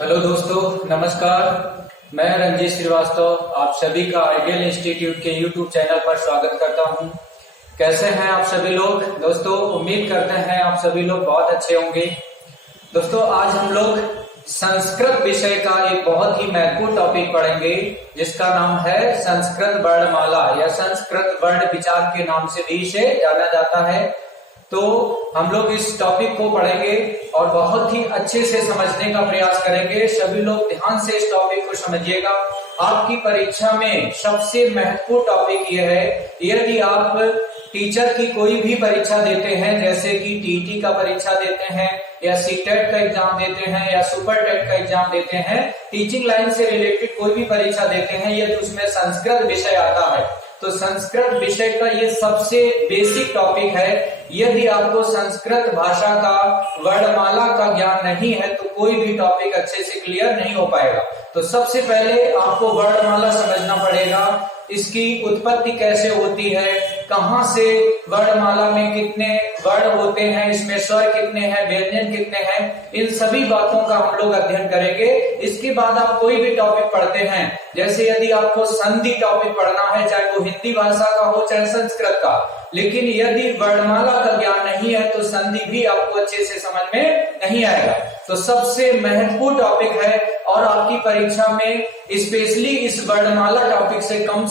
Hello दोस्तों, नमस्कार। मैं रंजीत श्रीवास्तव आप सभी का आइडियल इंस्टीट्यूट के यूट्यूब चैनल पर स्वागत करता हूं। कैसे हैं आप सभी लोग? दोस्तों, उम्मीद करते हैं आप सभी लोग बहुत अच्छे होंगे। दोस्तों, आज हम लोग संस्कृत विषय का एक बहुत ही महत्वपूर्ण टॉपिक पढ़ेंगे, जिसका नाम है संस्कृत वर्णमाला या संस्कृत वर्ण विचार के नाम से भी इसे जाना जाता है। तो हम लोग इस टॉपिक को पढ़ेंगे और बहुत ही अच्छे से समझने का प्रयास करेंगे। सभी लोग ध्यान से इस टॉपिक को समझिएगा। आपकी परीक्षा में सबसे महत्वपूर्ण टॉपिक यह है, यदि आप टीचर की कोई भी परीक्षा देते हैं, जैसे कि टीटी का परीक्षा देते हैं या सीटेट का एग्जाम देते हैं या सुपर टेट का एग्जाम देते हैं, टीचिंग लाइन से रिलेटेड कोई भी परीक्षा देते हैं, यदि उसमें संस्कृत विषय आता है तो संस्कृत विषय का ये सबसे बेसिक टॉपिक है। यदि आपको संस्कृत भाषा का वर्णमाला का ज्ञान नहीं है तो कोई भी टॉपिक अच्छे से क्लियर नहीं हो पाएगा। तो सबसे पहले आपको वर्णमाला समझना पड़ेगा, इसकी उत्पत्ति कैसे होती है, कहां से वर्णमाला में कितने वर्ण होते हैं, इसमें स्वर कितने हैं, व्यंजन कितने हैं, इन सभी बातों का हम लोग अध्ययन करेंगे। इसके बाद आप कोई भी टॉपिक पढ़ते हैं, जैसे यदि आपको संधि टॉपिक पढ़ना है, चाहे वो हिंदी भाषा का हो चाहे संस्कृत का, लेकिन यदि वर्णमाला का ज्ञान नहीं है तो संधि भी आपको अच्छे से समझ में नहीं आएगा। तो सबसे महत्वपूर्ण टॉपिक है और आपकी परीक्षा में स्पेशली इस वर्णमाला टॉपिक से कम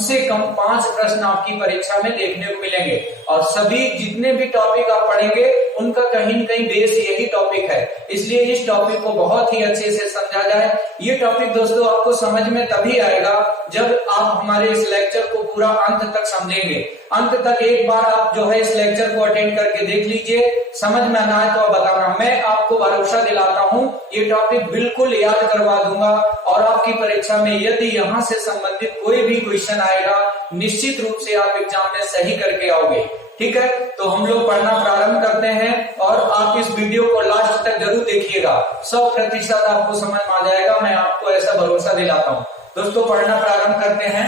5 प्रश्न आपकी परीक्षा में देखने को मिलेंगे। और सभी जितने भी टॉपिक आप पढ़ेंगे उनका कहीं न कहीं बेस यही टॉपिक है, इसलिए इस टॉपिक को बहुत ही अच्छे से समझा जाए। ये टॉपिक दोस्तों आपको समझ में तभी आएगा जब आप हमारे इस लेक्चर को पूरा अंत तक समझेंगे। अंत तक एक बार आप जो है इस लेक्चर को अटेंड करके देख लीजिए, समझ में ना आए तो आप बताना। मैं आपको भरोसा दिलाता हूं ये टॉपिक बिल्कुल याद करवा दूंगा और आपकी परीक्षा में यदि यहाँ से संबंधित कोई भी क्वेश्चन आएगा, निश्चित रूप से आप एग्जाम में सही करके आओगे। ठीक है, तो हम लोग पढ़ना प्रारंभ करते हैं और आप इस वीडियो को लास्ट तक जरूर देखिएगा। 100% आपको समझ में आ जाएगा, मैं आपको ऐसा भरोसा दिलाता हूँ। दोस्तों, पढ़ना प्रारंभ करते हैं।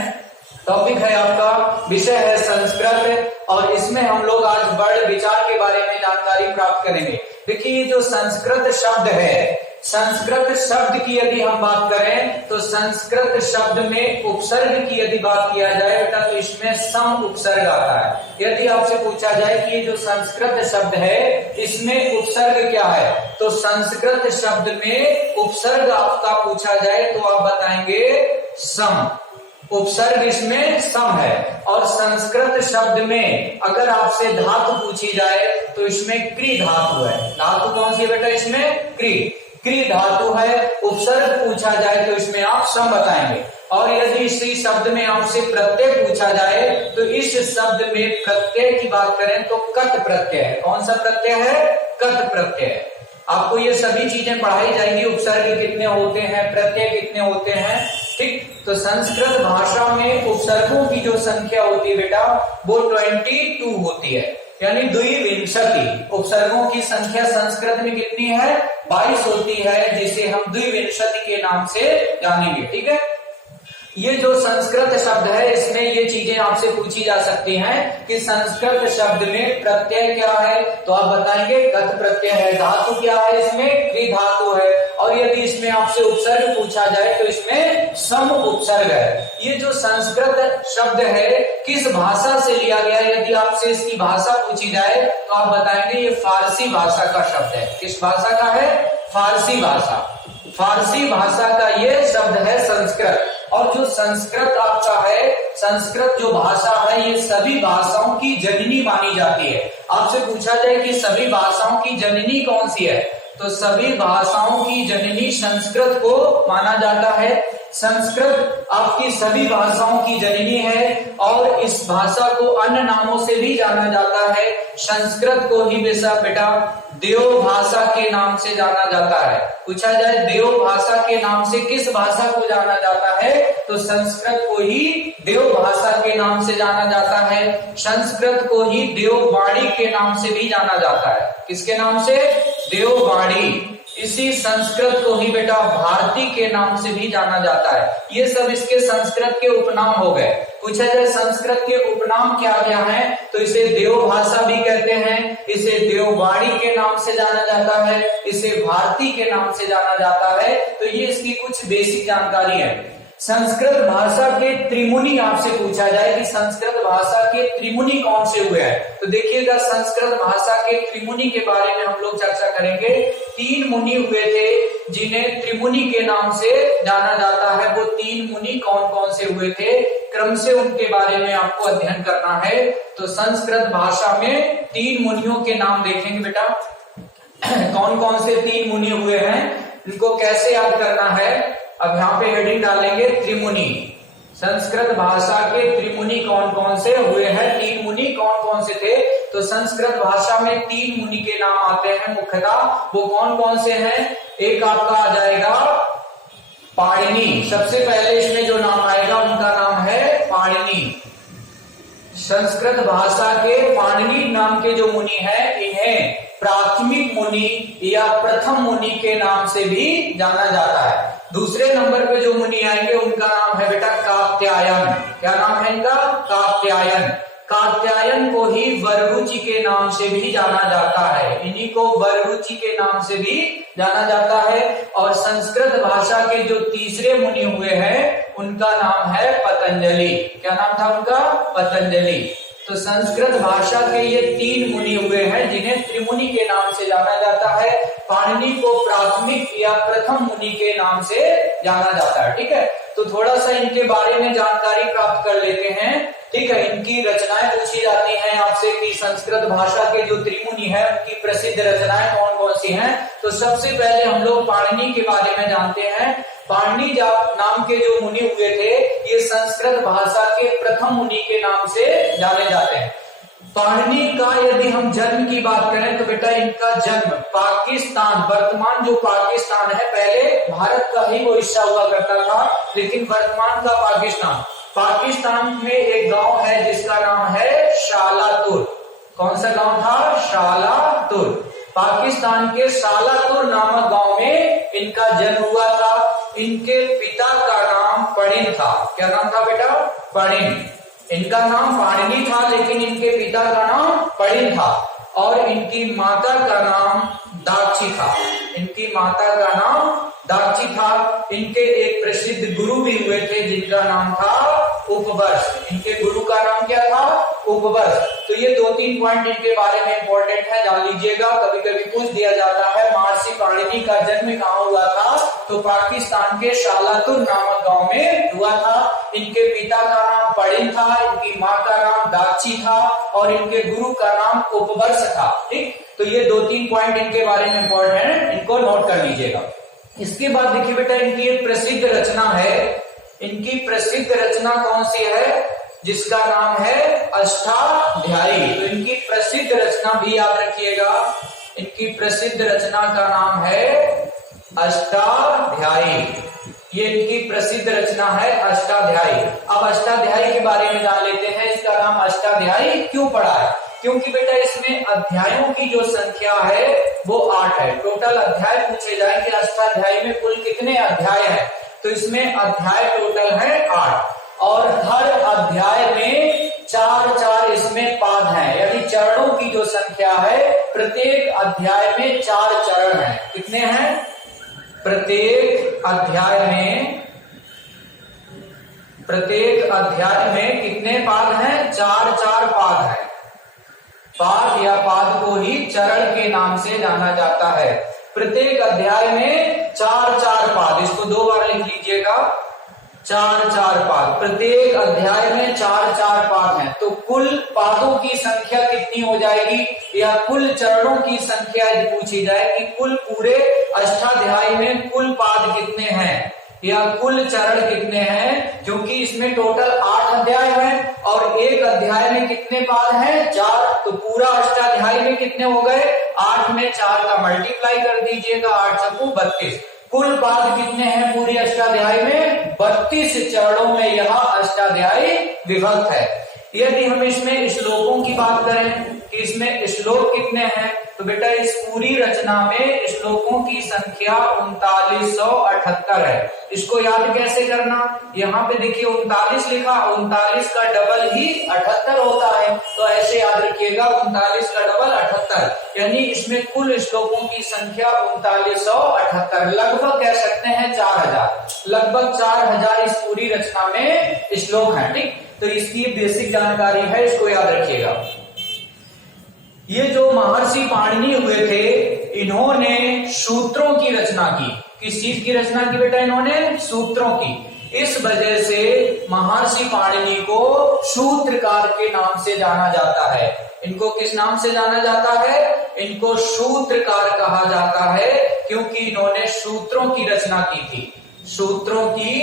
टॉपिक है आपका, विषय है संस्कृत और इसमें हम लोग आज वर्ण विचार के बारे में जानकारी प्राप्त करेंगे। देखिए, ये जो संस्कृत शब्द है, संस्कृत शब्द की यदि हम बात करें तो संस्कृत शब्द में उपसर्ग की यदि बात किया जाए बेटा तो इसमें सम उपसर्ग आता है। यदि आपसे पूछा जाए कि ये जो संस्कृत शब्द है इसमें उपसर्ग क्या है, तो संस्कृत शब्द में उपसर्ग आपका पूछा जाए तो आप बताएंगे सम। उपसर्ग इसमें सम है। और संस्कृत शब्द में अगर आपसे धातु पूछी जाए तो इसमें क्री धातु है। धातु कौन सी है बेटा? इसमें क्री धातु है। उपसर्ग पूछा जाए तो इसमें आप सम बताएंगे। और यदि इसी शब्द में आपसे प्रत्यय पूछा जाए तो इस शब्द में प्रत्यय की बात करें तो कत प्रत्यय है। कौन सा प्रत्यय है? कत प्रत्यय। आपको ये सभी चीजें पढ़ाई जाएंगी, उपसर्ग कितने होते हैं, प्रत्यय कितने होते हैं। ठीक, तो संस्कृत भाषा में उपसर्गों की जो संख्या होती है बेटा वो 22 होती है, यानी 22 उपसर्गों की संख्या संस्कृत में कितनी है? 22 होती है, जिसे हम 22 के नाम से जानेंगे। ठीक है, ये जो संस्कृत शब्द है इसमें ये चीजें आपसे पूछी जा सकती हैं कि संस्कृत शब्द में प्रत्यय क्या है, तो आप बताएंगे कत प्रत्यय है। धातु क्या है? इसमें क्री धातु है। और यदि इसमें आपसे उपसर्ग पूछा जाए तो इसमें सम उपसर्ग है। ये जो संस्कृत शब्द है किस भाषा से लिया गया? यदि आपसे इसकी भाषा पूछी जाए तो आप बताएंगे ये फारसी भाषा का शब्द है। किस भाषा का है? फारसी भाषा। फारसी भाषा का ये शब्द है संस्कृत। और जो संस्कृत आपका है, संस्कृत जो भाषा है ये सभी भाषाओं की जननी मानी जाती है। आपसे पूछा जाए कि सभी भाषाओं की जननी कौन सी है, तो सभी भाषाओं की जननी संस्कृत को माना जाता है। संस्कृत आपकी सभी भाषाओं की जननी है और इस भाषा को अन्य नामों से भी जाना जाता है। संस्कृत को ही बेटा देव भाषा के नाम से जाना जाता है। पूछा जाए देव भाषा के नाम से किस भाषा को जाना जाता है, तो संस्कृत को ही देव भाषा के नाम से जाना जाता है। संस्कृत को ही देववाणी के नाम से भी जाना जाता है। किसके नाम से? देववाणी। इस इसी संस्कृत को ही बेटा भारती के नाम से भी जाना जाता है। ये सब इसके संस्कृत के उपनाम हो गए। पूछा जाए संस्कृत के उपनाम क्या क्या है, तो इसे देव भाषा भी कहते हैं, इसे देववाणी के नाम से जाना जाता है, इसे भारती के नाम से जाना जाता है। तो ये इसकी कुछ बेसिक जानकारी है। संस्कृत भाषा के त्रिमुनि आपसे पूछा जाए कि संस्कृत भाषा के त्रिमुनि कौन से हुए हैं, तो देखिएगा संस्कृत भाषा के त्रिमुनि के बारे में हम लोग चर्चा करेंगे। 3 मुनि हुए थे जिन्हें त्रिमुनि के नाम से जाना जाता है। वो 3 मुनि कौन कौन से हुए थे, क्रम से उनके बारे में आपको अध्ययन करना है। तो संस्कृत भाषा में 3 मुनियों के नाम देखेंगे बेटा। कौन कौन से 3 मुनि हुए हैं, इनको कैसे याद करना है। अब यहाँ पे हेडिंग डालेंगे त्रिमुनि। संस्कृत भाषा के त्रिमुनि कौन कौन से हुए हैं, 3 मुनि कौन कौन से थे। तो संस्कृत भाषा में 3 मुनि के नाम आते हैं मुख्यतः। वो कौन कौन से हैं, एक आपका आ जाएगा पाणिनि। सबसे पहले इसमें जो नाम आएगा उनका नाम है पाणिनि। संस्कृत भाषा के पाणिनि नाम के जो मुनि हैं, इन्हें प्राथमिक मुनि या प्रथम मुनि के नाम से भी जाना जाता है। दूसरे नंबर पे जो मुनि आएंगे उनका नाम है बेटा कात्यायन। क्या नाम है इनका, कात्यायन। कात्यायन को ही वररुचि के नाम से भी जाना जाता है, इन्हीं को वररुचि के नाम से भी जाना जाता है। और संस्कृत भाषा के जो तीसरे मुनि हुए हैं उनका नाम है पतंजलि। क्या नाम था उनका, पतंजलि। तो संस्कृत भाषा के ये 3 मुनि हुए हैं जिन्हें त्रिमुनि के नाम से जाना जाता है। पाणिनि को प्राथमिक या प्रथम मुनि के नाम से जाना जाता है। ठीक है, तो थोड़ा सा इनके बारे में जानकारी प्राप्त कर लेते हैं। ठीक है, इनकी रचनाएं पूछी जाती हैं आपसे कि संस्कृत भाषा के जो त्रिमुनि हैं उनकी प्रसिद्ध रचनाएं कौन कौन सी हैं। तो सबसे पहले हम लोग पाणिनि के बारे में जानते हैं। पाणिनि नाम के जो मुनि हुए थे ये संस्कृत भाषा के प्रथम मुनि के नाम से जाने जाते हैं। पाणिनि का यदि हम जन्म की बात करें तो बेटा इनका जन्म पाकिस्तान, वर्तमान जो पाकिस्तान है, पहले भारत का ही वो हिस्सा हुआ करता था, लेकिन वर्तमान का पाकिस्तान में एक गांव है जिसका नाम है शालातुर। कौन सा गांव था, शालातुर। पाकिस्तान के शालातुर नामक गांव में इनका जन्म हुआ था। इनके पिता का नाम पणिन था। क्या नाम था बेटा, पणिन। इनका नाम पाणिनि था लेकिन इनके पिता का नाम पणिन था। और इनकी माता का नाम दाक्षी था। इनकी माता का नाम दाक्षी था। इनके एक प्रसिद्ध गुरु भी हुए थे जिनका नाम था उपवर्ष। इनके गुरु का नाम क्या था, उपवर्ष। तो ये 2-3 पॉइंट इनके बारे में इंपॉर्टेंट है, जान लीजिएगा। कभी कभी पूछ दिया जाता है महर्षि पाणिनि का जन्म कहाँ हुआ था, तो पाकिस्तान के शालातुर नामक गांव में हुआ था। इनके पिता का नाम पणिन था, इनकी माँ का नाम दाक्षी था और इनके गुरु का नाम उपवर्ष था। ठीक, तो ये 2-3 पॉइंट इनके बारे में इंपॉर्टेंट है, इनको नोट कर लीजिएगा। इसके बाद देखिए बेटा इनकी एक प्रसिद्ध रचना है। इनकी प्रसिद्ध रचना कौन सी है, जिसका नाम है अष्टाध्यायी। तो इनकी प्रसिद्ध रचना भी याद रखिएगा। इनकी प्रसिद्ध रचना का नाम है अष्टाध्यायी। ये इनकी प्रसिद्ध रचना है अष्टाध्यायी। अब अष्टाध्यायी के बारे में जान लेते हैं। इसका नाम अष्टाध्यायी क्यों पड़ा है, क्योंकि बेटा इसमें अध्यायों की जो संख्या है वो 8 है। टोटल अध्याय पूछे जाए कि अष्टाध्यायी में कुल कितने अध्याय हैं, तो इसमें अध्याय टोटल है 8 और हर अध्याय में 4-4 इसमें पाद हैं, यानी चरणों की जो संख्या है प्रत्येक अध्याय में 4 चरण हैं। कितने हैं, प्रत्येक अध्याय में कितने पाद हैं, 4-4 पाद हैं। पाद या पाद को ही चरण के नाम से जाना जाता है। प्रत्येक अध्याय में 4-4 पाद, इसको 2 बार लिख लीजिएगा, 4-4 पाद। प्रत्येक अध्याय में 4-4 पाद हैं। तो कुल पादों की संख्या कितनी हो जाएगी, या कुल चरणों की संख्या यदि पूछी जाए कि कुल पूरे अष्टाध्याय में कुल पाद कितने हैं या कुल चरण कितने हैं, क्योंकि इसमें टोटल 8 अध्याय हैं और एक अध्याय में कितने पाद हैं, 4। तो पूरा अष्टाध्याय में कितने हो गए, 8 में 4 का मल्टीप्लाई कर दीजिएगा, 8 चौको 32। कुल पाद कितने हैं पूरी अष्टाध्याय में, 32 चरणों में यह अष्टाध्याय विभक्त है। यदि हम इसमें श्लोकों की बात करें कि इसमें श्लोक कितने हैं, तो बेटा इस पूरी रचना में श्लोकों की संख्या 3978 है। इसको याद कैसे करना, यहाँ पे देखिए 39 लिखा, 39 का डबल ही 78 होता है, तो ऐसे याद रखिएगा 39 का डबल 78, यानी इसमें कुल श्लोकों की संख्या 3978, लगभग कह सकते हैं 4000, लगभग 4000 इस पूरी रचना में श्लोक है। ठीक, तो इसकी बेसिक जानकारी है, इसको याद रखिएगा। ये जो महर्षि पाणिनि हुए थे, इन्होंने सूत्रों की रचना की। किस चीज की रचना की बेटा? इन्होंने सूत्रों की। इस वजह से महर्षि पाणिनि को सूत्रकार के नाम से जाना जाता है। इनको किस नाम से जाना जाता है? इनको सूत्रकार कहा जाता है, क्योंकि इन्होंने सूत्रों की रचना की थी, सूत्रों की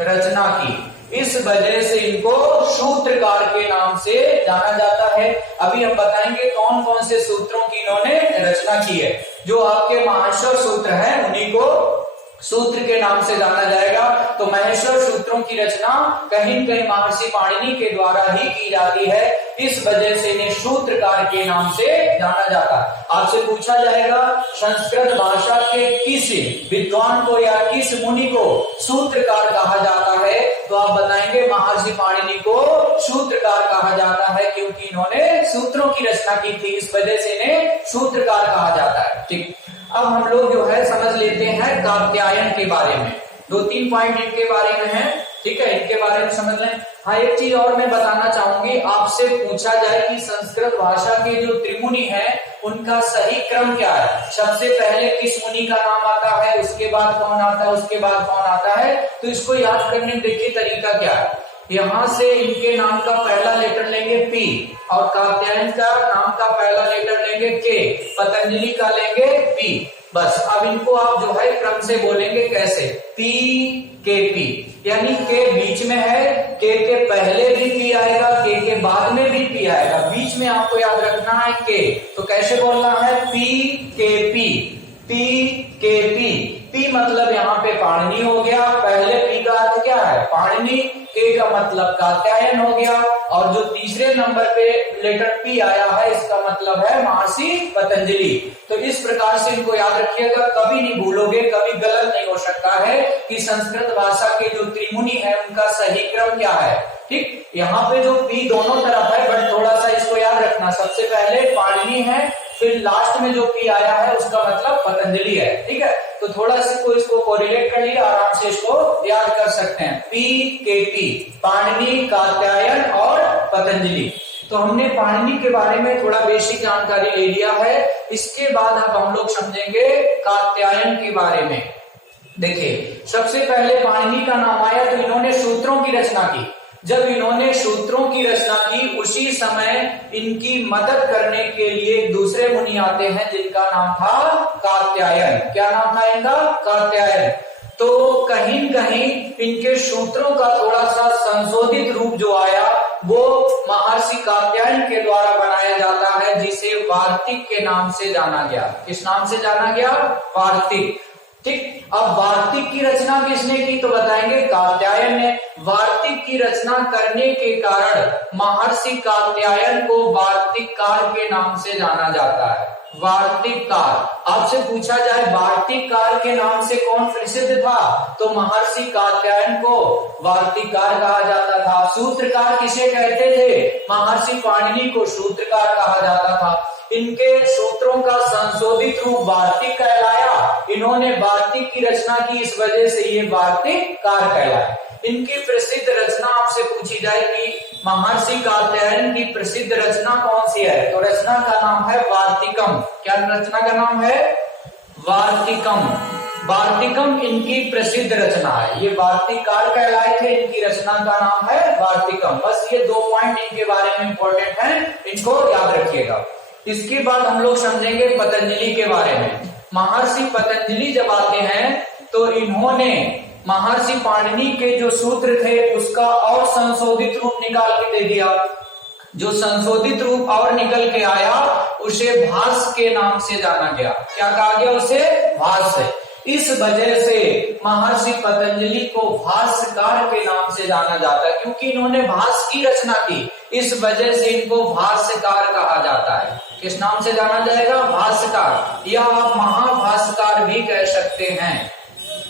रचना की। इस वजह से इनको सूत्रकार के नाम से जाना जाता है। अभी हम बताएंगे कौन कौन से सूत्रों की इन्होंने रचना की है। जो आपके माहेश्वर सूत्र है उन्हीं को सूत्र के नाम से जाना जाएगा। तो महेश्वर सूत्रों की रचना कहीं न कहीं महर्षि पाणिनि के द्वारा ही की जाती है, इस वजह से इन्हें सूत्रकार के नाम से जाना जाता है। आपसे पूछा जाएगा संस्कृत भाषा के किस विद्वान को या किस मुनि को सूत्रकार कहा जाता है, तो आप बताएंगे महर्षि पाणिनि को सूत्रकार कहा जाता है, क्योंकि इन्होंने सूत्रों की रचना की थी, इस वजह से इन्हें सूत्रकार कहा जाता है। ठीक, अब हम लोग जो है समझ लेते हैं कात्यायन के बारे में। 2-3 पॉइंट इनके बारे में है, ठीक है, इनके बारे में समझ लें। हाँ, एक चीज और मैं बताना चाहूंगी, आपसे पूछा जाए कि संस्कृत भाषा के जो त्रिमुनि हैं उनका सही क्रम क्या है, सबसे पहले किस मुनि का नाम आता है, उसके बाद कौन आता है, उसके बाद कौन आता है, तो इसको याद करने में देखिए तरीका क्या है। यहां से इनके नाम का पहला लेटर लेंगे पी, और कात्यायन का नाम का पहला लेटर लेंगे के, पतंजलि का लेंगे पी। बस अब इनको आप जो है क्रम से बोलेंगे, कैसे? पी के पी, यानी के बीच में है, के पहले भी पी आएगा, के बाद में भी पी आएगा, बीच में आपको याद रखना है के। तो कैसे बोलना है? पी के पी, पी के पी। पी मतलब यहाँ पे पाणिनि हो गया, पहले पी का अर्थ क्या है? पाणिनि, के का मतलब कात्यायन हो गया, और जो तीसरे नंबर पे लेटर पी आया है इसका मतलब है महर्षि पतंजलि। तो इस प्रकार से इनको याद रखिएगा, कभी नहीं भूलोगे, कभी गलत नहीं हो सकता है कि संस्कृत भाषा के जो त्रिमुनि है उनका सही क्रम क्या है। ठीक, यहाँ पे जो पी दोनों तरफ है, बट थोड़ा सा इसको याद रखना, सबसे पहले पाणिनि है, फिर लास्ट में जो पी आया है उसका मतलब पतंजलि है। ठीक है, तो थोड़ा सा इसको कोरिलेट कर लिया, आराम से इसको याद कर सकते हैं। पी के पी, पाणिनि, कात्यायन और पतंजलि। तो हमने पाणिनि के बारे में थोड़ा बेसिक जानकारी ले लिया है। इसके बाद अब हम लोग समझेंगे कात्यायन के बारे में। देखिए, सबसे पहले पाणिनि का नाम आया तो इन्होंने सूत्रों की रचना की। जब इन्होंने सूत्रों की रचना की, उसी समय इनकी मदद करने के लिए एक दूसरे मुनि आते हैं जिनका नाम था कात्यायन। क्या नाम था इनका? कात्यायन। तो कहीं न कहीं इनके सूत्रों का थोड़ा सा संशोधित रूप जो आया वो महर्षि कात्यायन के द्वारा बनाया जाता है, जिसे वार्तिक के नाम से जाना गया। किस नाम से जाना गया? वार्तिक। ठीक, अब वार्तिक की रचना किसने की, तो बताएंगे कात्यायन ने। वार्तिक की रचना करने के कारण महर्षि कात्यायन को वार्तिककार के नाम से जाना जाता है। वार्तिककार। आपसे पूछा जाए वार्तिककार के नाम से कौन प्रसिद्ध था, तो महर्षि कात्यायन को वार्तिककार कहा जाता था। सूत्रकार किसे कहते थे? महर्षि पाणिनि को सूत्रकार कहा जाता था। इनके सूत्रों का संशोधित रूप वार्तिक कहलाया। इन्होंने वार्तिक की रचना की, इस वजह से ये वार्तिककार कहलाए। इनकी प्रसिद्ध रचना आपसे पूछी जाए कि महर्षि कात्यायन की प्रसिद्ध रचना कौन सी है, तो रचना का नाम है वार्तिकम। क्या रचना का नाम है? वार्तिकम। वार्तिकम इनकी प्रसिद्ध रचना है। ये वार्तिककार कहलाए थे, इनकी रचना का नाम है वार्तिकम। बस ये 2 पॉइंट इनके बारे में इंपॉर्टेंट हैं, इनको याद रखिएगा। इसके बाद हम लोग समझेंगे पतंजलि के बारे में। महर्षि पतंजलि जब आते हैं तो इन्होंने महर्षि पाणिनि के जो सूत्र थे उसका और संशोधित रूप निकाल के दे दिया। जो संशोधित रूप और निकल के आया उसे भाष्य के नाम से जाना गया। क्या कहा गया उसे? भाष्य। इस वजह से महर्षि पतंजलि को भाष्यकार के नाम से जाना जाता है, क्योंकि इन्होंने भाष्य की रचना की, इस वजह से इनको भाष्यकार कहा जाता है। किस नाम से जाना जाएगा? भाष्यकार, या आप महाभाष्यकार भी कह सकते हैं।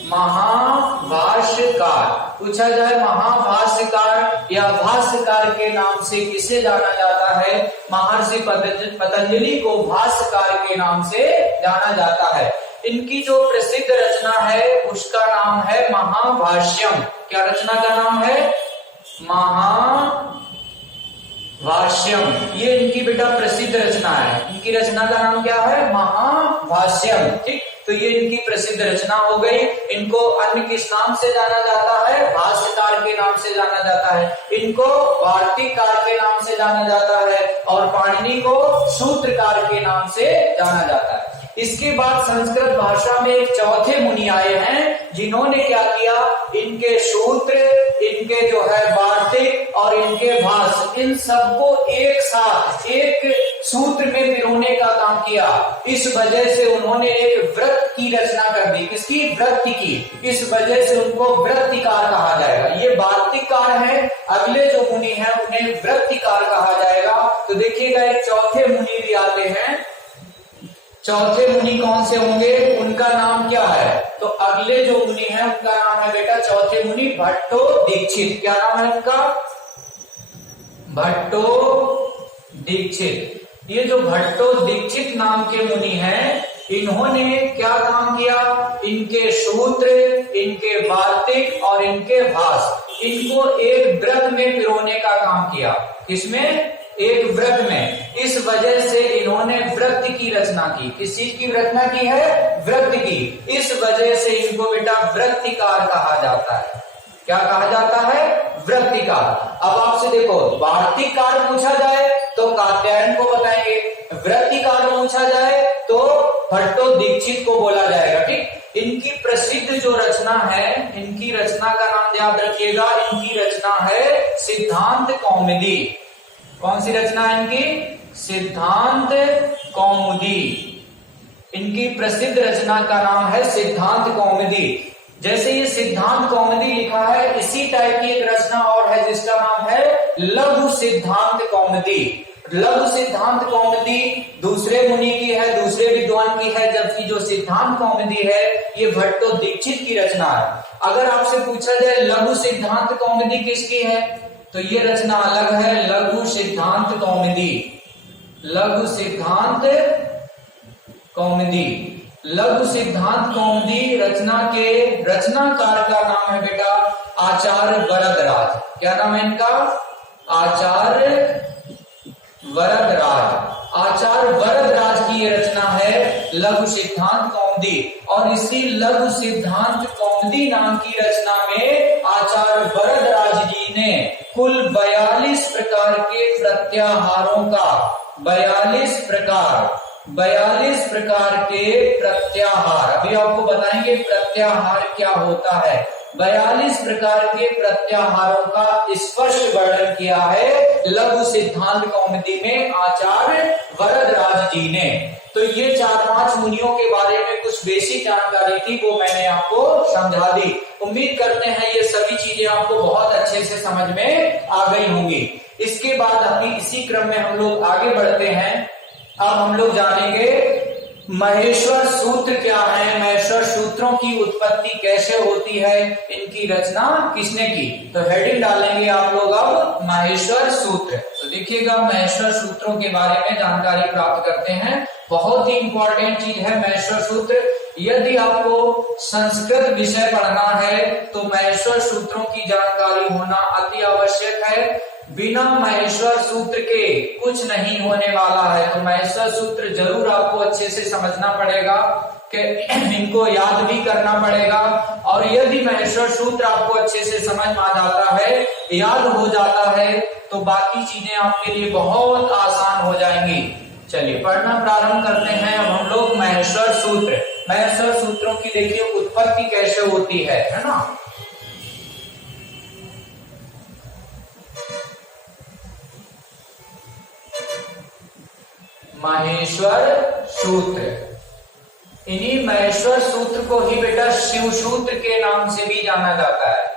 महाभाष्यकार पूछा जाए, महाभाष्यकार या भाष्यकार के नाम से किसे जाना जाता है? महर्षि पतंजलि को भाष्यकार के नाम से जाना जाता है। इनकी जो प्रसिद्ध रचना है उसका नाम है महाभाष्यम। क्या रचना का नाम है? महाभाष्यम। ये इनकी बेटा प्रसिद्ध रचना है। इनकी रचना का नाम क्या है? महाभाष्यम। ठीक, तो ये इनकी प्रसिद्ध रचना हो गई। इनको अन्य किस नाम से जाना जाता है? भाष्यकार के नाम से जाना जाता है। इनको वार्तिककार के नाम से जाना जाता है और पाणिनि को सूत्रकार के नाम से जाना जाता है। इसके बाद संस्कृत भाषा में एक चौथे मुनि आए हैं जिन्होंने क्या किया? इनके सूत्र, इनके जो है वार्तिक और इनके भाष्य, इन सबको एक साथ एक सूत्र में पिरोने का काम किया। इस वजह से उन्होंने एक वृत्त की रचना कर दी। किसकी? वृत्ति की। इस वजह से उनको वृत्तिकार कहा जाएगा। ये वार्तिककार है, अगले जो मुनि है उन्हें वृत्तिकार कहा जाएगा। तो देखिएगा एक चौथे मुनि भी आते हैं। चौथे मुनि कौन से होंगे? उनका नाम क्या है? तो अगले जो मुनि है उनका नाम है बेटा चौथे मुनि भट्टो दीक्षित। क्या नाम है उनका? भट्टो दीक्षित। ये जो भट्टो दीक्षित नाम के मुनि हैं, इन्होंने क्या काम किया? इनके सूत्र, इनके वार्तिक और इनके भाष्य, इनको एक व्रत में पिरोने का काम किया। किसमें? एक व्रत में। इस वजह से इन्होंने व्रत की रचना की। किस चीज की रचना की है? व्रत की। इस वजह से इनको बेटा वृत्तिकार कहा जाता है। क्या कहा जाता है? वृत्तिकार। अब आपसे देखो, वार्तिककार पूछा जाए तो कात्यायन को बताएंगे, वृत्तिकार पूछा जाए तो भट्टो दीक्षित को बोला जाएगा। ठीक, इनकी प्रसिद्ध जो रचना है, इनकी रचना का नाम याद रखिएगा। इनकी रचना है सिद्धांत कौमुदी। कौन सी रचना है इनकी? सिद्धांत कौमुदी। इनकी प्रसिद्ध रचना का नाम है सिद्धांत कौमुदी। जैसे ये सिद्धांत कौमुदी लिखा है, इसी टाइप की एक रचना और है जिसका नाम है लघु सिद्धांत कौमुदी। लघु सिद्धांत कौमुदी दूसरे मुनि की है, दूसरे विद्वान की है, जबकि जो सिद्धांत कौमुदी है ये भट्टो दीक्षित की रचना है। अगर आपसे पूछा जाए लघु सिद्धांत कौमुदी किसकी है, तो ये रचना अलग है, लघु सिद्धांत कौमुदी। लघु सिद्धांत कौमुदी। लघु सिद्धांत कौमुदी रचना के रचनाकार का नाम है बेटा आचार्य वरदराज। क्या नाम है इनका? आचार्य वरदराज। आचार्य वरदराज की ये रचना है लघु सिद्धांत कौमुदी। और इसी लघु सिद्धांत कौमुदी नाम की रचना में आचार्य वरदराज जी ने कुल 42 प्रकार के प्रत्याहारों का 42 प्रकार के प्रत्याहार, अभी आपको बताएंगे प्रत्याहार क्या होता है। 42 प्रकार के प्रत्याहारों का स्पष्ट वर्णन किया है लघु सिद्धांत कौमुदी में आचार्य वरदराज जी ने। तो ये 4-5 मुनियों के बारे में कुछ बेसिक जानकारी थी, वो मैंने आपको समझा दी। उम्मीद करते हैं ये सभी चीजें आपको बहुत अच्छे से समझ में आ गई होंगी। इसके बाद अभी इसी क्रम में हम लोग आगे बढ़ते हैं। अब हम लोग जानेंगे महेश्वर सूत्र क्या है, महेश्वर सूत्रों की उत्पत्ति कैसे होती है, इनकी रचना किसने की। तो हेडिंग डालेंगे आप लोग अब महेश्वर सूत्र। तो देखिएगा महेश्वर सूत्रों के बारे में जानकारी प्राप्त करते हैं। बहुत ही इंपॉर्टेंट चीज है महेश्वर सूत्र। यदि आपको संस्कृत विषय पढ़ना है तो महेश्वर सूत्रों की जानकारी होना अति आवश्यक है। बिना महेश्वर सूत्र के कुछ नहीं होने वाला है। तो महेश्वर सूत्र जरूर आपको अच्छे से समझना पड़ेगा, कि इनको याद भी करना पड़ेगा। और यदि महेश्वर सूत्र आपको अच्छे से समझ में आ जाता है, याद हो जाता है, तो बाकी चीजें आपके लिए बहुत आसान हो जाएंगी। चलिए पढ़ना प्रारंभ करते हैं। अब हम लोग महेश्वर सूत्र, महेश्वर सूत्रों की देखिए उत्पत्ति कैसे होती है ना। महेश्वर सूत्र, इन्हीं महेश्वर सूत्र को ही बेटा शिव सूत्र के नाम से भी जाना जाता है।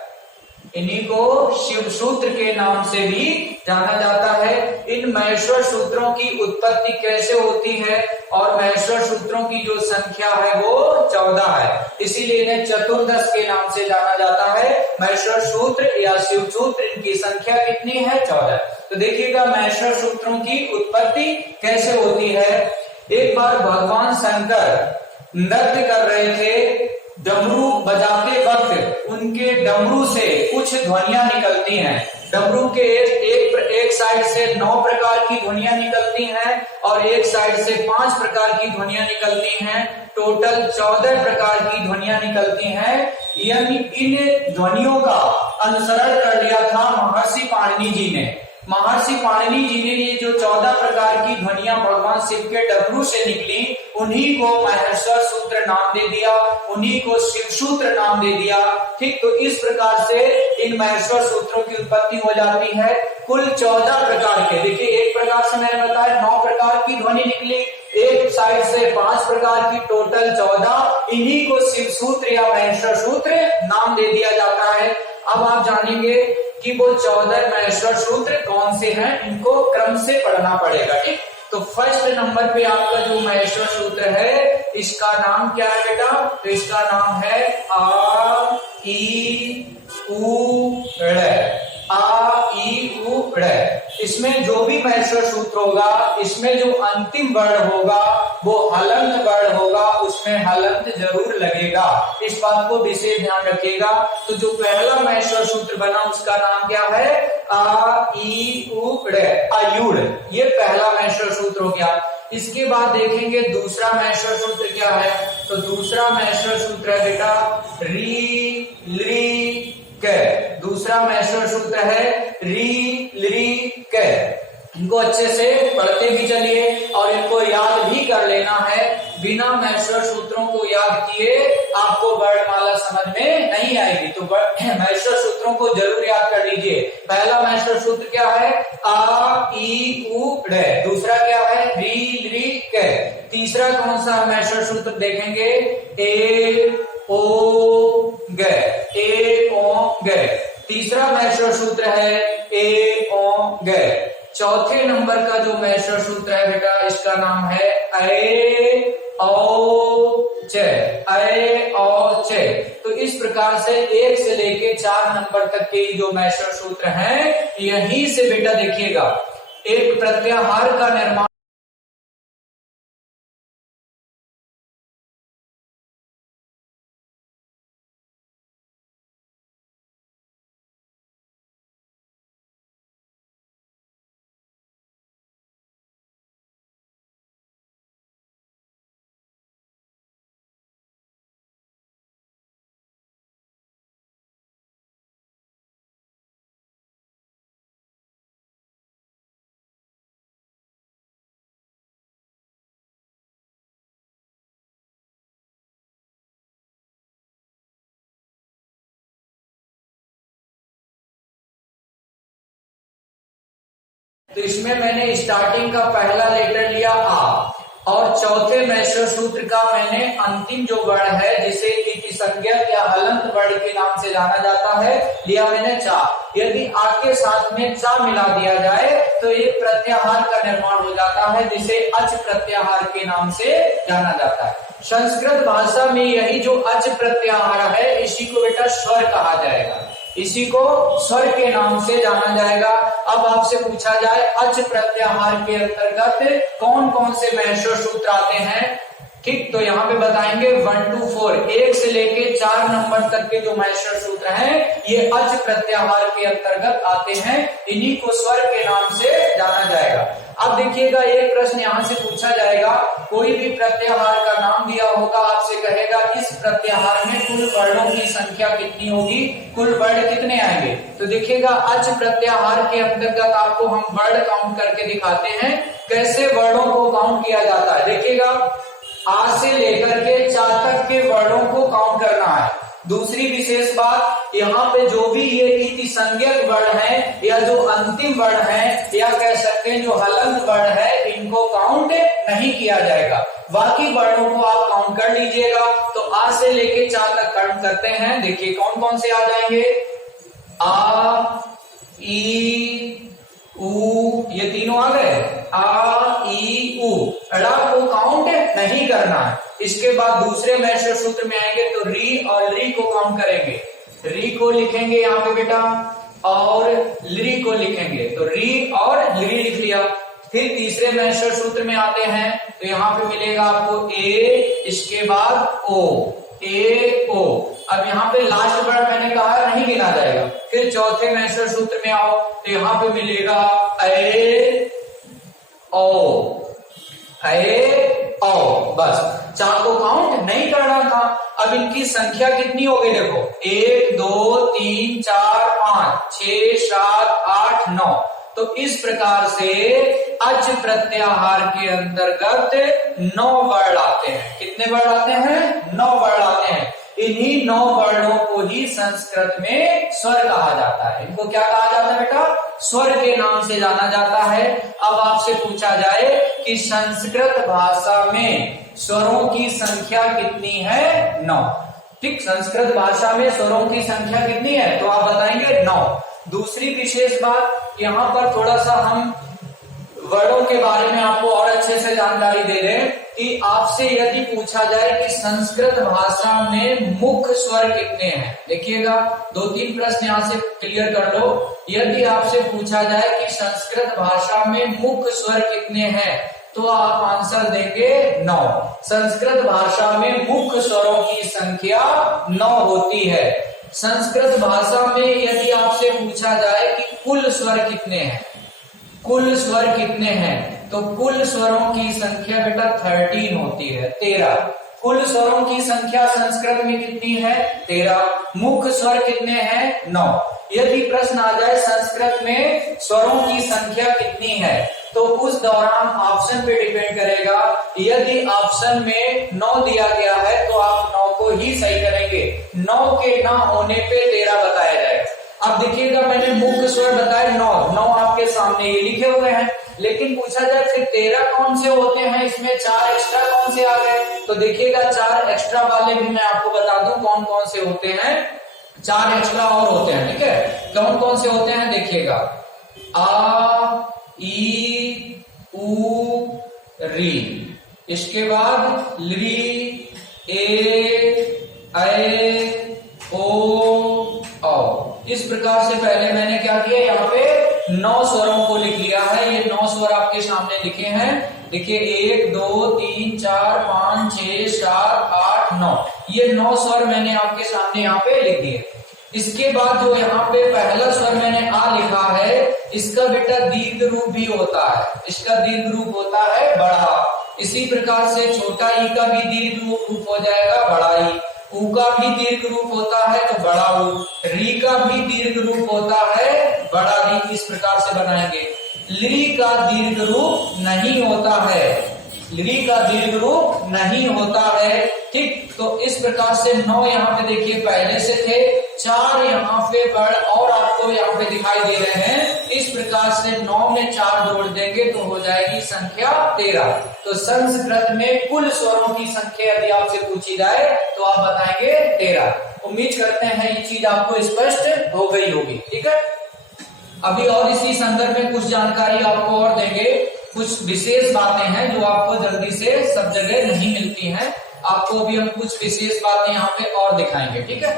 इन्हीं को शिव सूत्र के नाम से भी जाना जाता है। इन महेश्वर सूत्रों की उत्पत्ति कैसे होती है और महेश्वर सूत्रों की जो संख्या है वो 14 है, इसीलिए इन्हें चतुर्दश के नाम से जाना जाता है। महेश्वर सूत्र या शिव सूत्र, इनकी संख्या कितनी है? 14। तो देखिएगा महेश्वर सूत्रों की उत्पत्ति कैसे होती है। एक बार भगवान शंकर नृत्य कर रहे थे, डमरू बजाते वक्त उनके डमरू से कुछ ध्वनियां निकलती हैं। डमरू के एक साइड से 9 प्रकार की ध्वनियां निकलती हैं और एक साइड से 5 प्रकार की ध्वनियां निकलती हैं। टोटल 14 प्रकार की ध्वनियां निकलती हैं। यानी इन ध्वनियों का अनुसरण कर लिया था महर्षि पाणिनि जी ने। महर्षि पाणिनि जी ने ये जो 14 प्रकार की ध्वनियां भगवान शिव के डमरू से निकली, उन्हीं को महेश्वर सूत्र नाम दे दिया, उन्हीं को शिव सूत्र नाम दे दिया। ठीक, तो इस प्रकार से इन महेश्वर सूत्रों की उत्पत्ति हो जाती है। कुल 14 प्रकार के, देखिए एक प्रकार से मैंने बताया 9 प्रकार की ध्वनि निकली, एक साइड से 5 प्रकार की, टोटल 14। इन्हीं को शिव सूत्र या महेश्वर सूत्र नाम दे दिया जाता है। अब आप जानेंगे कि वो 14 महेश्वर सूत्र कौन से हैं, इनको क्रम से पढ़ना पड़ेगा। ठीक, तो फर्स्ट नंबर पे आपका जो महेश्वर सूत्र है, इसका नाम क्या है बेटा? तो इसका नाम है आ ई उ ड़। आ ई उ ड़। इसमें जो भी महेश्वर सूत्र होगा, इसमें जो अंतिम वर्ण होगा वो हलंत वर्ण होगा, उसमें हलंत जरूर लगेगा। इस बात को विशेष ध्यान रखिएगा। तो जो पहला महेश्वर सूत्र बना उसका नाम क्या है? आ ई उ ड़, आयुड़। ये पहला महेश्वर सूत्र हो गया। इसके बाद देखेंगे दूसरा महेश्वर सूत्र क्या है। तो दूसरा महेश्वर सूत्र है बेटा री ली क। दूसरा महेश्वर सूत्र है री ली क। इनको अच्छे से पढ़ते भी चलिए और इनको याद भी कर लेना है। बिना महेश्वर सूत्रों को याद किए आपको वर्णमाला समझ में नहीं आएगी, तो महेश्वर सूत्रों को जरूर याद कर लीजिए। पहला महेश्वर सूत्र क्या है? आ ई उ ड़। दूसरा क्या है? री ली क। तीसरा कौन सा महेश्वर सूत्र देखेंगे? ए ओ ग। ए ओ ग। तीसरा महेश्वर सूत्र है ए ओ ग। चौथे नंबर का जो महेश्वर सूत्र है बेटा, इसका नाम है ए ओ च। ए ओ च। तो इस प्रकार से 1 से लेके 4 नंबर तक के जो महेश्वर सूत्र हैं, यहीं से बेटा देखिएगा एक प्रत्याहार का निर्माण। तो इसमें मैंने स्टार्टिंग का पहला लेटर लिया आ, और चौथे महेश्वर सूत्र का मैंने अंतिम जो वर्ण है, जिसे संज्ञक या हलंत वर्ण के नाम से जाना जाता है, लिया मैंने चा। यदि आ के साथ में चा मिला दिया जाए तो एक प्रत्याहार का निर्माण हो जाता है, जिसे अच प्रत्याहार के नाम से जाना जाता है। संस्कृत भाषा में यही जो अच प्रत्याहार है, इसी को बेटा स्वर कहा जाएगा, इसी को स्वर के नाम से जाना जाएगा। अब आपसे पूछा जाए अच प्रत्याहार के अंतर्गत कौन कौन से महेश्वर सूत्र आते हैं, ठीक, तो यहाँ पे बताएंगे 1 to 4, 1 से लेके 4 नंबर तक के जो महेश्वर सूत्र हैं, ये अच प्रत्याहार के अंतर्गत आते हैं, इन्हीं को स्वर के नाम से जाना जाएगा। अब देखिएगा एक प्रश्न यहाँ से पूछा जाएगा, कोई भी प्रत्याहार का नाम दिया होगा, आपसे कहेगा इस प्रत्याहार में कुल वर्णों की संख्या कितनी होगी, कुल वर्ण कितने आएंगे। तो देखिएगा अच प्रत्याहार के अंतर्गत आपको हम वर्ण काउंट करके दिखाते हैं, कैसे वर्णों को काउंट किया जाता है। देखिएगा आ से लेकर के चा तक के वर्णों को काउंट करना है। दूसरी विशेष बात, यहाँ पे जो भी ये इति संज्ञक वर्ण है या जो अंतिम वर्ण है या कह सकते हैं जो हलंत वर्ण है, इनको काउंट नहीं किया जाएगा, बाकी वर्णों को आप काउंट कर लीजिएगा। तो आ से लेके चा तक काउंट करते हैं, देखिए कौन कौन से आ जाएंगे, आ ई उ, ये तीनों आ गए। आ ई उ, ड़ को काउंट नहीं करना है। इसके बाद दूसरे मैशर सूत्र में आएंगे तो री और ली को काउंट करेंगे। री को लिखेंगे यहाँ पे बेटा और ली को लिखेंगे, तो री और ली लिख लिया। फिर तीसरे मैशर सूत्र में आते हैं तो यहाँ पे मिलेगा आपको ए, इसके बाद ओ, ए ओ। अब यहाँ पे लास्ट वर्ड मैंने कहा नहीं गिना जाएगा। फिर चौथे मैशर सूत्र में आओ तो यहाँ पे मिलेगा ए ओ, ए ओ, बस। चार को काउंट नहीं करना था। अब इनकी संख्या कितनी हो गई देखो, 1 2 3 4 5 6 7 8 9। तो इस प्रकार से अच प्रत्याहार के अंतर्गत 9 वर्ण आते हैं। कितने वर्ण आते हैं? 9 वर्ण आते हैं। इन्हीं 9 वर्णों को ही संस्कृत में स्वर कहा जाता है। इनको क्या कहा जाता है बेटा? स्वर के नाम से जाना जाता है। अब आपसे पूछा जाए कि संस्कृत भाषा में स्वरों की संख्या कितनी है? 9। ठीक, संस्कृत भाषा में स्वरों की संख्या कितनी है? तो आप बताएंगे 9। दूसरी विशेष बात, यहाँ पर थोड़ा सा हम वर्णों के बारे में आपको और अच्छे से जानकारी दे दें कि आपसे यदि पूछा जाए कि संस्कृत भाषा में मुख्य स्वर कितने हैं, देखिएगा 2-3 प्रश्न यहाँ से क्लियर कर लो। यदि आपसे पूछा जाए कि संस्कृत भाषा में मुख्य स्वर कितने हैं तो आप आंसर देंगे 9। संस्कृत भाषा में मुख्य स्वरों की संख्या 9 होती है। संस्कृत भाषा में यदि आपसे पूछा जाए कि कुल स्वर कितने हैं, कुल स्वर कितने हैं, तो कुल स्वरों की संख्या बेटा 13 होती है, 13। कुल स्वरों की संख्या संस्कृत में कितनी है? 13। मुख्य स्वर कितने हैं? 9। यदि प्रश्न आ जाए संस्कृत में स्वरों की संख्या कितनी है तो उस दौरान ऑप्शन पे डिपेंड करेगा। यदि ऑप्शन में 9 दिया गया है तो आप 9 को ही सही करेंगे। 9 के ना होने पे 13 बताया जाएगा। अब देखिएगा मैंने मुख्य स्वर बताए 9 आपके सामने ये लिखे हुए हैं, लेकिन पूछा जाए फिर 13 कौन से होते हैं, इसमें 4 एक्स्ट्रा कौन से आ गए? तो देखिएगा 4 एक्स्ट्रा वाले भी मैं आपको बता दूं कौन कौन से होते हैं। 4 एक्स्ट्रा और होते हैं, ठीक है? कौन कौन से होते हैं देखिएगा, आ ई उ री, इसके बाद ली ए ऐ ओ औ। इस प्रकार से पहले मैंने क्या किया, यहाँ पे 9 स्वरों को लिख लिया है। ये 9 स्वर आपके सामने लिखे हैं। देखिए 1 2 3 4 5 6 7 8 9, ये 9 स्वर मैंने आपके सामने यहाँ पे लिख दिए। इसके बाद जो यहाँ पे पहला स्वर मैंने आ लिखा है, इसका बेटा दीर्घ रूप भी होता है। इसका दीर्घ रूप होता है बड़ा। इसी प्रकार से छोटा ई का भी दीर्घ रूप हो जाएगा बड़ा ई। ऊ का भी दीर्घ रूप होता है तो बड़ा ऊ। री का भी दीर्घ रूप होता है बड़ा री। इस प्रकार से बनाएंगे। ली का दीर्घ रूप नहीं होता है, ली का दीर्घ रूप नहीं होता है। ठीक, तो इस प्रकार से 9 यहाँ पे देखिए पहले से थे, 4 यहाँ पे वर्ण और आपको यहाँ पे दिखाई दे रहे हैं। इस प्रकार से 9 में 4 जोड़ देंगे तो हो जाएगी संख्या 13। तो संस्कृत में कुल स्वरों की संख्या यदि आपसे पूछी जाए तो आप बताएंगे 13। उम्मीद करते हैं ये चीज आपको स्पष्ट हो गई होगी। ठीक है, अभी और इसी संदर्भ में कुछ जानकारी आपको और देंगे। कुछ विशेष बातें हैं जो आपको जल्दी से सब जगह नहीं मिलती हैं। आपको भी हम कुछ विशेष बातें यहाँ पे और दिखाएंगे। ठीक है,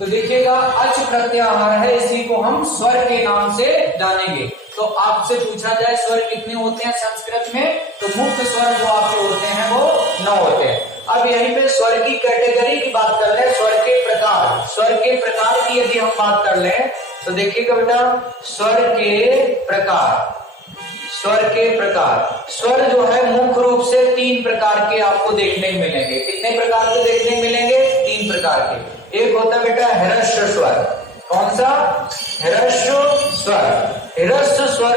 तो देखिएगा अच प्रत्याहार है, इसी को हम स्वर के नाम से जानेंगे। तो आपसे पूछा जाए स्वर कितने होते हैं संस्कृत में, तो मुख्य स्वर जो आपके होते हैं वो 9 होते हैं। अब यहीं पे स्वर की कैटेगरी की बात कर ले, स्वर के प्रकार। स्वर के प्रकार की यदि हम बात कर लें तो देखिएगा बेटा स्वर के प्रकार। स्वर के प्रकार, स्वर जो है मुख्य रूप से 3 प्रकार के आपको देखने को मिलेंगे। कितने प्रकार के देखने को मिलेंगे? 3 प्रकार के। एक होता है बेटा ह्रस्व स्वर। कौन सा? ह्रस्व स्वर। ह्रस्व स्वर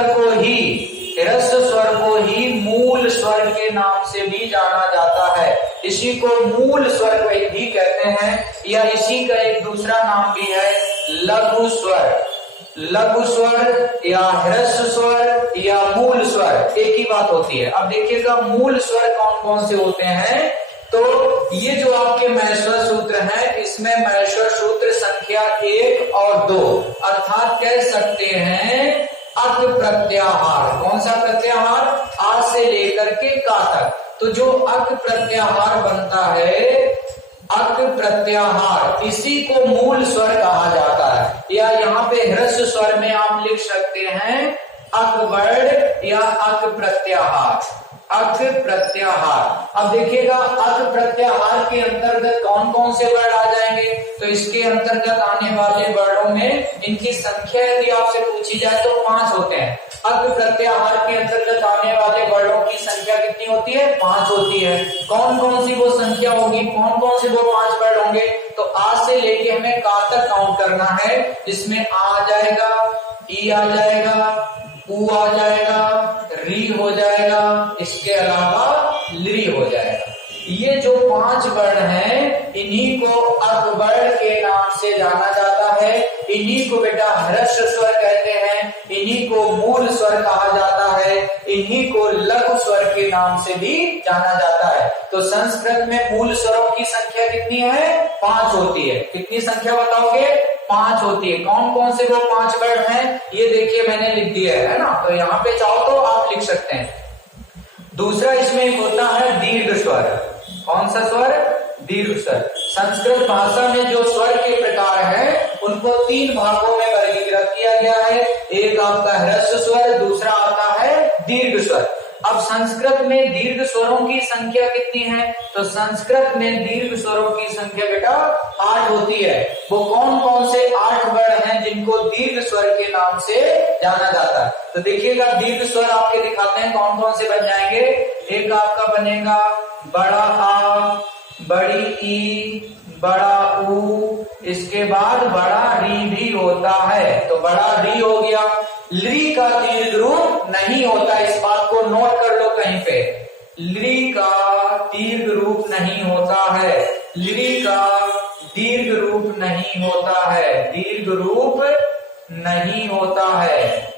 को ही मूल स्वर के नाम से भी जाना जाता है। इसी को मूल स्वर भी कहते हैं, या इसी का एक दूसरा नाम भी है लघु स्वर। लघु स्वर या ह्रस्व स्वर या मूल स्वर एक ही बात होती है। अब देखिएगा मूल स्वर कौन कौन से होते हैं, तो ये जो आपके महेश्वर सूत्र है, इसमें महेश्वर सूत्र संख्या 1 और 2, अर्थात कह सकते हैं अक प्रत्याहार। कौन सा प्रत्याहार? आ से लेकर के का तक। तो जो अक प्रत्याहार बनता है, अक प्रत्याहार, इसी को मूल स्वर कहा जाता है। या यहाँ पे ह्रस्व स्वर में आप लिख सकते हैं अक वर्ड या अक प्रत्याहार, अक प्रत्याहार। अब देखिएगा अक प्रत्याहार के अंतर्गत कौन कौन से वर्ड आ जाएंगे। तो इसके अंतर्गत आने वाले वर्डों में इनकी संख्या यदि आपसे पूछी जाए तो 5 होते हैं। अक प्रत्याहार के अंतर्गत आने वाले वर्डों की संख्या कितनी होती है? 5 होती है। कौन कौन सी वो संख्या होगी, कौन कौन से वो 5 वर्ड होंगे? तो आ से लेके हमें का तक काउंट करना है, जिसमें आ जाएगा, ई आ जाएगा, ऊ आ जाएगा, री हो जाएगा, इसके अलावा ली हो जाएगा। ये जो 5 वर्ण हैं, इन्हीं को अक वर्ण के नाम से जाना जाता है। इन्हीं को बेटा ह्रस्व स्वर कहते हैं, इन्हीं को मूल स्वर कहा जाता है, इन्हीं को लघु स्वर के नाम से भी जाना जाता है। तो संस्कृत में मूल स्वरों की संख्या कितनी है? 5 होती है। कितनी संख्या बताओगे? 5 होती है। कौन कौन से वो 5 वर्ण हैं? ये देखिए मैंने लिख दिया है ना, तो यहाँ पे चाहो तो आप लिख सकते हैं। दूसरा इसमें एक होता है दीर्घ स्वर। कौन सा स्वर? दीर्घ स्वर। संस्कृत भाषा में जो स्वर के प्रकार हैं, उनको 3 भागों में वर्गीकृत किया गया है। एक आपका ह्रस्व स्वर, दूसरा आता है दीर्घ स्वर। अब संस्कृत में दीर्घ स्वरों की संख्या कितनी है? तो संस्कृत में दीर्घ स्वरों की संख्या बेटा 8 होती है। वो कौन कौन से 8 वर्ण हैं जिनको दीर्घ स्वर के नाम से जाना जाता है? तो देखिएगा दीर्घ स्वर आपके दिखाते हैं कौन कौन से बन जाएंगे। एक आपका बनेगा बड़ा आ, बड़ी ई, बड़ा ऊ, इसके बाद बड़ा री भी होता है। तो बड़ा री हो गया। ली का दीर्घ रूप नहीं होता, इस बात को नोट कर लो कहीं पे। ली का दीर्घ रूप नहीं होता है, ली का दीर्घ रूप नहीं होता है, दीर्घ रूप नहीं होता है,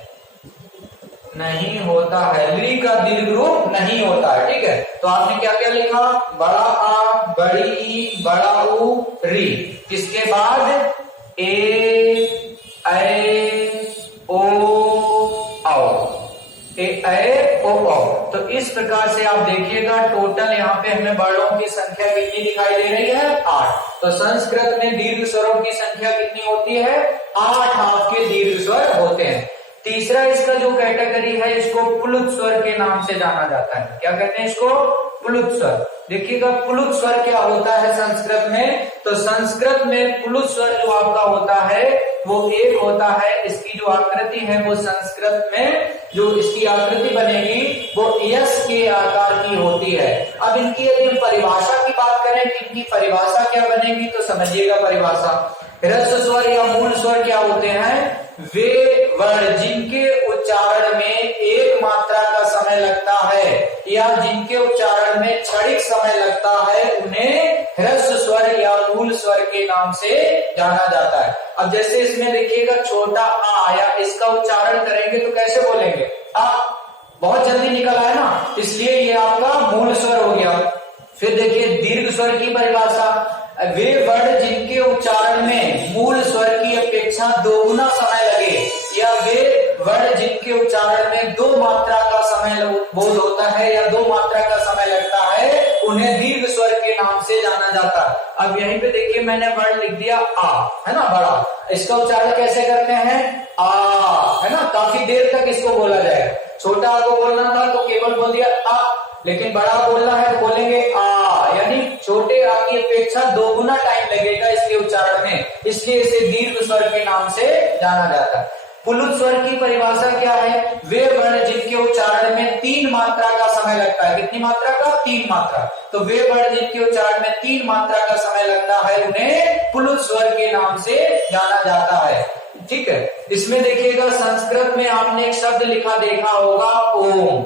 नहीं होता है, ली का दीर्घ रूप नहीं होता है। ठीक है, तो आपने क्या क्या लिखा? बड़ा आ, बड़ी ई, बड़ा ऊ, री। किसके बाद ए, ओ, आओ, ए, ओ, आओ। तो इस प्रकार से आप देखिएगा टोटल यहाँ पे हमें वर्णों की संख्या कितनी दिखाई दे रही है? 8। तो संस्कृत में दीर्घ स्वरों की संख्या कितनी होती है? 8 आपके दीर्घ स्वर होते हैं। तीसरा इसका जो कैटेगरी है, इसको प्लुत स्वर के नाम से जाना जाता है। क्या कहते हैं इसको? प्लुत स्वर। देखिएगा प्लुत स्वर क्या होता है संस्कृत में। तो संस्कृत में प्लुत स्वर जो आपका होता है वो एक होता है, इसकी जो आकृति है वो संस्कृत में जो इसकी आकृति बनेगी वो यस के आकार की होती है। अब इनकी यदि हम परिभाषा की बात करें कि इनकी परिभाषा क्या बनेगी, तो समझिएगा परिभाषा। ह्रस्व स्वर या मूल स्वर क्या होते हैं? वे वर्ण जिनके उच्चारण में एक मात्रा का समय लगता है या जिनके उच्चारण में क्षणिक समय लगता है, उन्हें ह्रस्व स्वर या मूल स्वर के नाम से जाना जाता है। अब जैसे इसमें देखिएगा छोटा आ आया, इसका उच्चारण करेंगे तो कैसे बोलेंगे? आ। बहुत जल्दी निकल आया ना, इसलिए ये आपका मूल स्वर हो गया। फिर देखिए दीर्घ स्वर की परिभाषा, वे वर्ण जिनके उच्चारण में मूल स्वर की अपेक्षा 2 गुना समय लगे या वे वर्ण जिनके उच्चारण में 2 मात्रा का समय बोध होता है या 2 मात्रा का समय लगता है, उन्हें दीर्घ स्वर के नाम से जाना जाता है। अब यहीं पे देखिए मैंने वर्ण लिख दिया आ, है ना, बड़ा। इसका उच्चारण कैसे करते हैं? आ, है ना, काफी देर तक इसको बोला जाएगा। छोटा आ को बोलना था तो केवल बोल दिया आ, लेकिन बड़ा बोलना है तो बोलेंगे आ, यानी छोटे आ की अपेक्षा 2 गुना टाइम लगेगा इसके उच्चारण में, इसलिए इसे दीर्घ स्वर के नाम से जाना जाता है। प्लुत स्वर की परिभाषा क्या है? वे वर्ण जिनके उच्चारण में 3 मात्रा का समय लगता है। कितनी मात्रा का? 3 मात्रा। तो वे वर्ण जिनके उच्चारण में 3 मात्रा का समय लगता है, उन्हें प्लुत स्वर के नाम से जाना जाता है। ठीक है, इसमें देखिएगा संस्कृत में आपने एक शब्द लिखा देखा होगा ओम।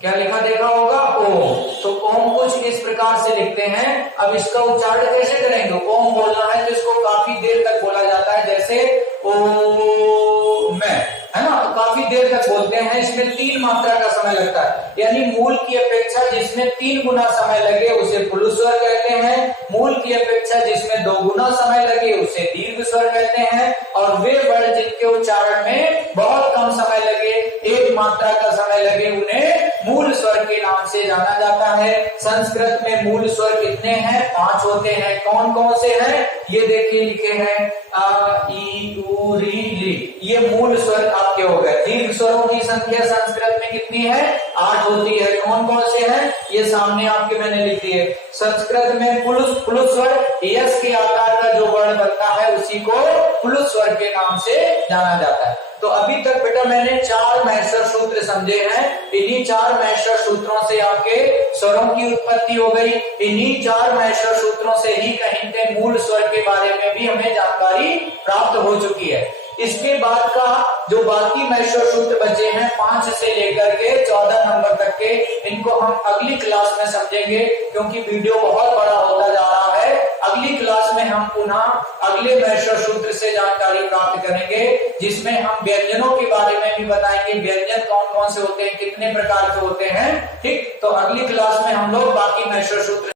क्या लिखा देखा होगा? ओम। तो ओम कुछ इस प्रकार से लिखते हैं। अब इसका उच्चारण कैसे करेंगे? ओम बोलना है तो इसको काफी देर तक बोला जाता है, जैसे ओम, है ना, तो काफी देर तक बोलते हैं, इसमें 3 मात्रा का समय लगता है, यानी मूल की अपेक्षा जिसमें 3 गुना समय लगे उसे पुल्ल स्वर कहते हैं, मूल की अपेक्षा जिसमें 2 गुना समय लगे उसे दीर्घ स्वर कहते हैं, और वे वर्ण जिनके उच्चारण में बहुत कम समय लगे, 1 मात्रा का समय लगे, उन्हें मूल स्वर के नाम से जाना जाता है। संस्कृत में मूल स्वर कितने हैं? 5 होते हैं। कौन कौन से हैं? ये देखिए लिखे हैं आ ई उ री ली, ये मूल स्वर आपके हो गए। दीर्घ स्वरों की संख्या संस्कृत में कितनी है? 8 होती है। कौन कौन से हैं? ये सामने आपके मैंने लिख दिए। संस्कृत में पुल्ल स्वर यस के आकार का जो वर्ण बनता है उसी को पुल्ल स्वर के नाम से जाना जाता है। तो अभी तक बेटा मैंने 4 महर्षण सूत्र समझे हैं। इन्हीं 4 महर्षण सूत्रों से आपके स्वरों की उत्पत्ति हो गई। इन्हीं 4 महर्षण सूत्रों से ही कहीं के मूल स्वर के बारे में भी हमें जानकारी प्राप्त हो चुकी है। इसके बाद का जो बाकी महर्षण सूत्र बचे हैं 5 से लेकर के 14 नंबर तक के, इनको हम अगली क्लास में समझेंगे, क्योंकि वीडियो बहुत बड़ा होता जा रहा है। अगली क्लास में हम पुनः अगले महर्षण सूत्र से जानकारी प्राप्त करेंगे, जिसमें हम व्यंजनों के बारे में भी बताएंगे, व्यंजन कौन कौन से होते हैं, कितने प्रकार के होते हैं। ठीक, तो अगली क्लास में हम लोग बाकी महर्षण सूत्र